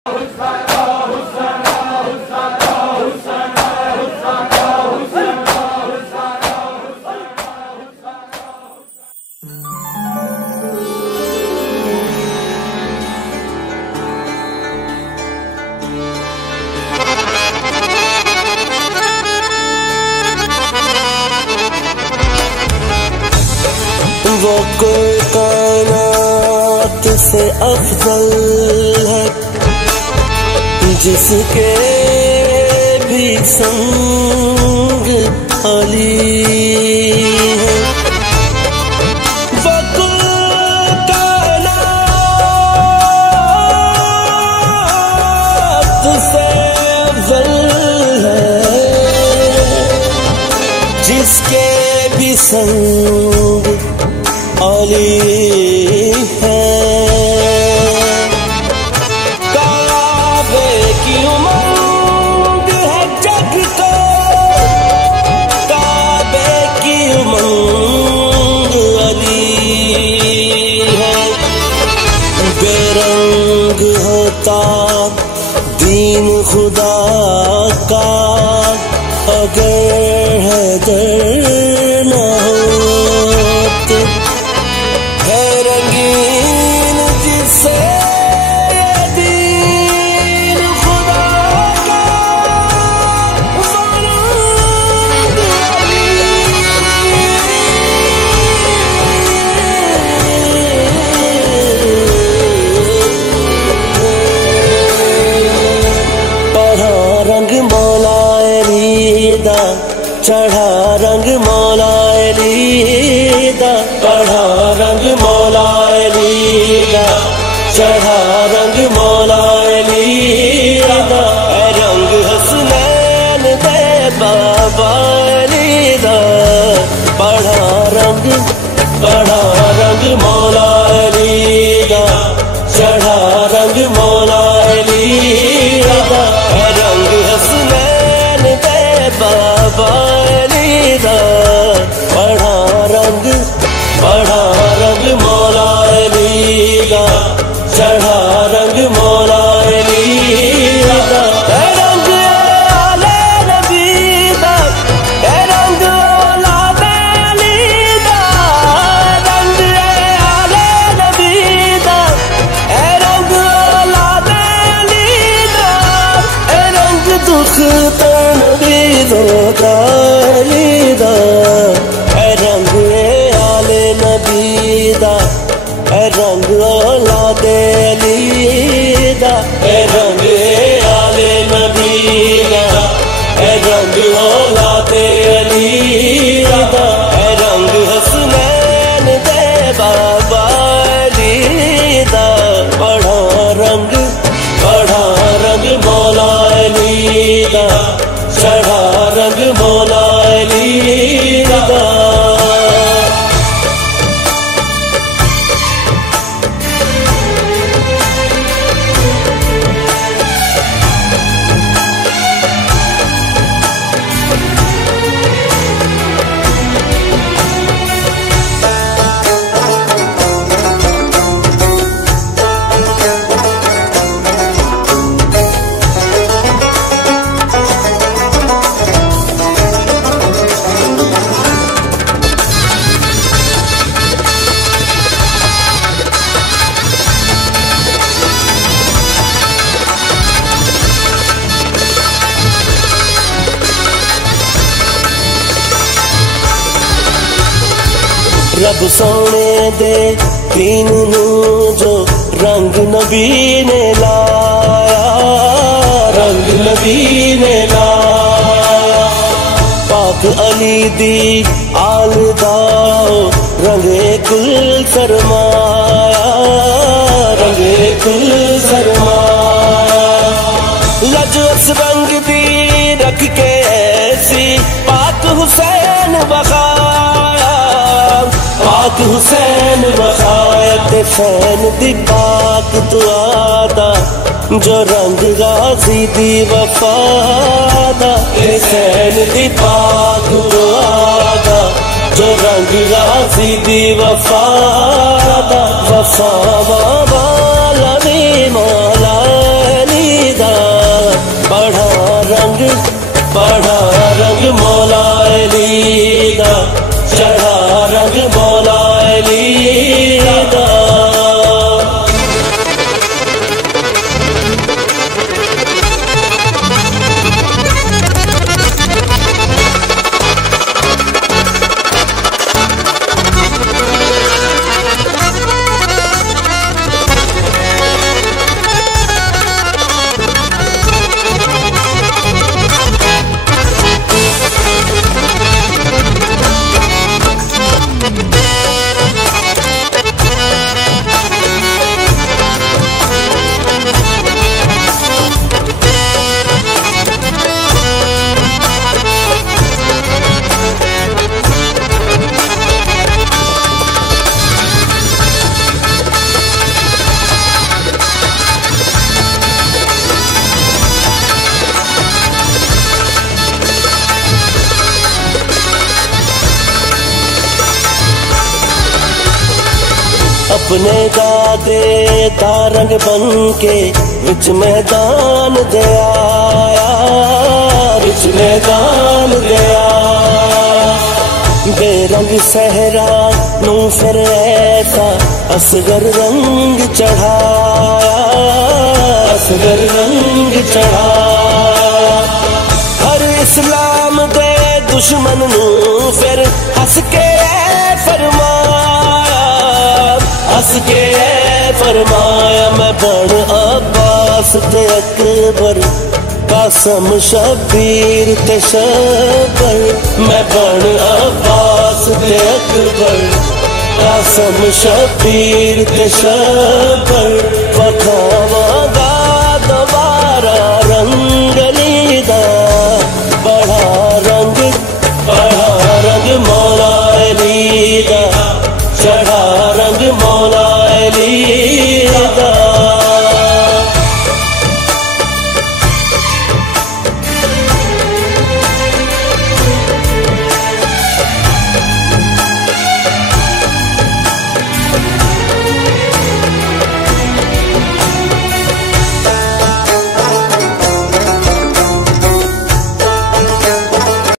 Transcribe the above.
वो कोई कायनात से अफजल है, जिसके भी संग अली है। वो कोई कायनात से अफजल है, जिसके भी संग अली है। काबे की उमंग है जग को, काबे की उमंग अली है। बेरंग होता दीन खुदा का, अगर है दर न होते। है रंगीन जिससे दीन खुदा का, पढ़ा रंग मौलाए रीदा, चढ़ा रंग मौलाए रीदा। पढ़ा रंग मौलाए रीदा, चढ़ा रंग मौलाए रीदा। रंग हसनैन दे बाबा रीदा। पढ़ा रंग मौलाए रीदा, चढ़ा रंग मौलाए रीदा। रंग हसनैन दे बाबा रीदा। पढ़ा रंग मौलाए रीदा, चढ़ा रंग मौलाए रीदा। रंग आले नबीदा, रंग औलादे अलीदा। रंग आले नबीदा, रंग औलादे अलीदा। रंग दुख तनवीज़ो का अलीदा। रंग आले नबीदा, रंग औलादे अलीदा। रंग आले नबीदा, रंग औलादे अलीदा। रंग हसनैन दे बाबा अलीदा। पढ़ा रंग मौलाए लीदा, चढ़ा रंग मौलाए लीदा। रब सोने दे दीन नू जो रंग नबी ने लाया, रंग नबी ने लाया। पाक अली दी आल दाओ रंगे कुल सरमाया, रंगे कुल सरमाया। लजवस रंग दी रख के ऐसी पाक हुसैन बखाया, पाक हुसैन बखायत फैन दी पाक दुआदा। जो रंग गाजी दी वफादा, हुसैन दी पाक दुआदा। जो रंग गाजी दी वफादा। वफा वाला दी मौला अपने दादे दा रंग बन के विच मैदान दे आया, विच मैदान दे आया। बेरंग सहरा नू फिर ऐसा असगर रंग चढ़ाया, असगर रंग चढ़ाया। हर इस्लाम दे दुश्मन नू फिर हंस के फरमाया, हंस के फरमाया। मैं बन अब्बास ते अकबर, कासम शबीर ते शबर। मैं बन अब्बास ते अकबर, कासम शबीर ते शबर। वखावांगा दोबारा रंगली दा, बड़ा रंग मौला अली दा।